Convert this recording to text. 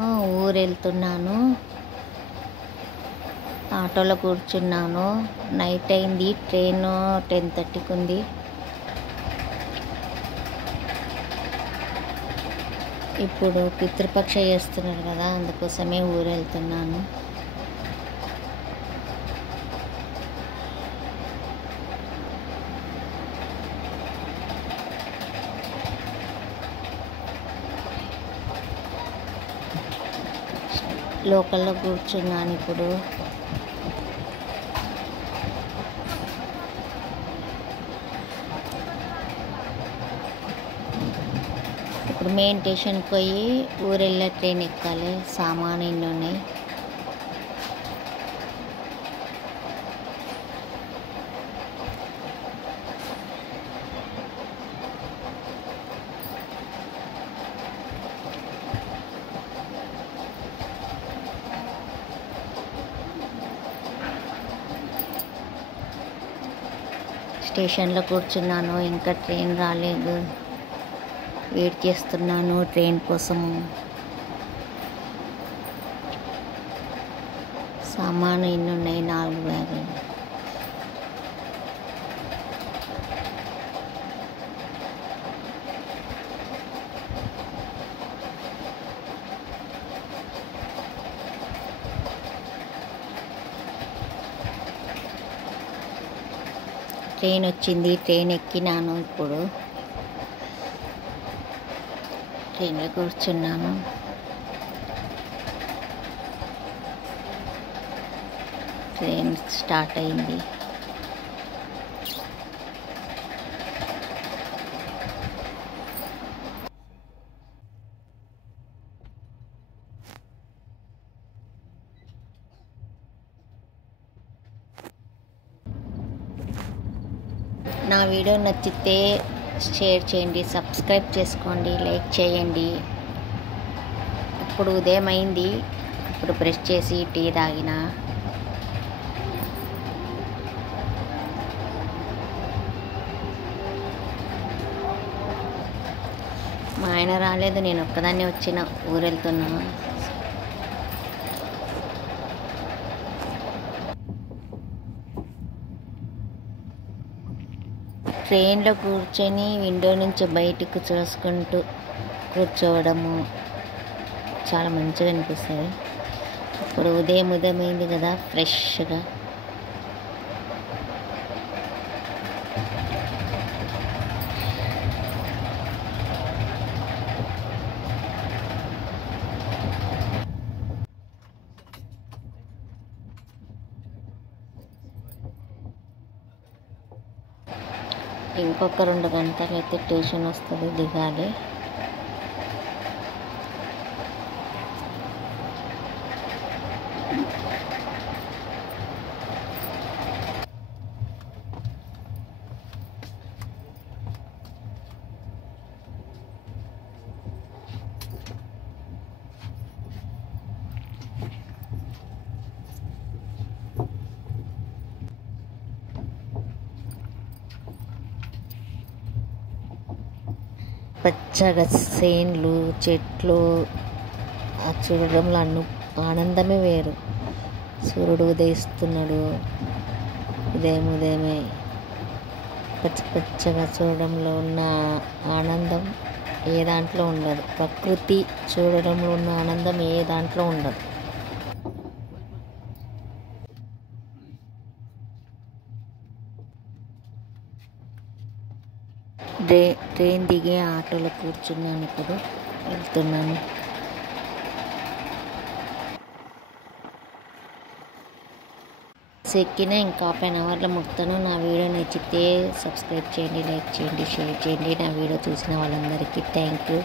ఊరు వెళ్తున్నాను. ఆటోలో కూర్చున్నాను. నైట్ అయింది. ట్రైన్ 10:30కి ఉంది. ఇప్పుడు పితృపక్ష చేస్తున్నారు కదా, అందుకోసమే ఊరు వెళ్తున్నాను. లోకల్లో కూర్చున్నాను ఇప్పుడు. ఇప్పుడు మెయిన్ స్టేషన్కి పోయి ఊరెళ్ళే ట్రైన్ ఎక్కాలి. సామాను ఇన్ని ఉన్నాయి. స్టేషన్లో కూర్చున్నాను. ఇంకా ట్రైన్ రాలేదు. వెయిట్ చేస్తున్నాను ట్రైన్ కోసం. సామాను ఇన్ని ఉన్నాయి, 4 బ్యాగులు. ట్రైన్ వచ్చింది. ట్రైన్ ఎక్కినాను. ఇప్పుడు ట్రైన్లో కూర్చున్నాను. ట్రైన్ స్టార్ట్ అయింది. నా వీడియో నచ్చితే షేర్ చేయండి, సబ్స్క్రైబ్ చేసుకోండి, లైక్ చేయండి. ఇప్పుడు ఉదయం అయింది. ఇప్పుడు బ్రష్ చేసి టీ తాగిన. మా ఆయన రాలేదు. నేను ఒక్కదాన్నే వచ్చిన. ఊరు వెళ్తున్నా. ట్రైన్లో కూర్చొని విండో నుంచి బయటకు చూసుకుంటూ కూర్చోవడము చాలా మంచిగా అనిపిస్తుంది. ఇప్పుడు ఉదయం అయింది కదా, ఫ్రెష్గా. ఇంకొక 2 గంటలు అయితే స్టేషన్ వస్తుంది, దిగాలి. పచ్చగా చేన్లు, చెట్లు చూడడంలో ఆనందమే వేరు. సూర్యుడు ఉదయిస్తున్నాడు. ఉదయమే పచ్చగా చూడడంలో ఉన్న ఆనందం ఏ దాంట్లో ఉండదు. ప్రకృతి చూడడంలో ఉన్న ఆనందం ఏ దాంట్లో ఉండదు. ట్రైన్ దిగి ఆటోలో కూర్చున్నాను. ఇప్పుడు వెళ్తున్నాను. ఎక్కిన ఇంకా 1/2 అవర్లో ముడతాను. నా వీడియో నచ్చితే సబ్స్క్రైబ్ చేయండి, లైక్ చేయండి, షేర్ చేయండి. నా వీడియో చూసిన వాళ్ళందరికీ థ్యాంక్ యూ.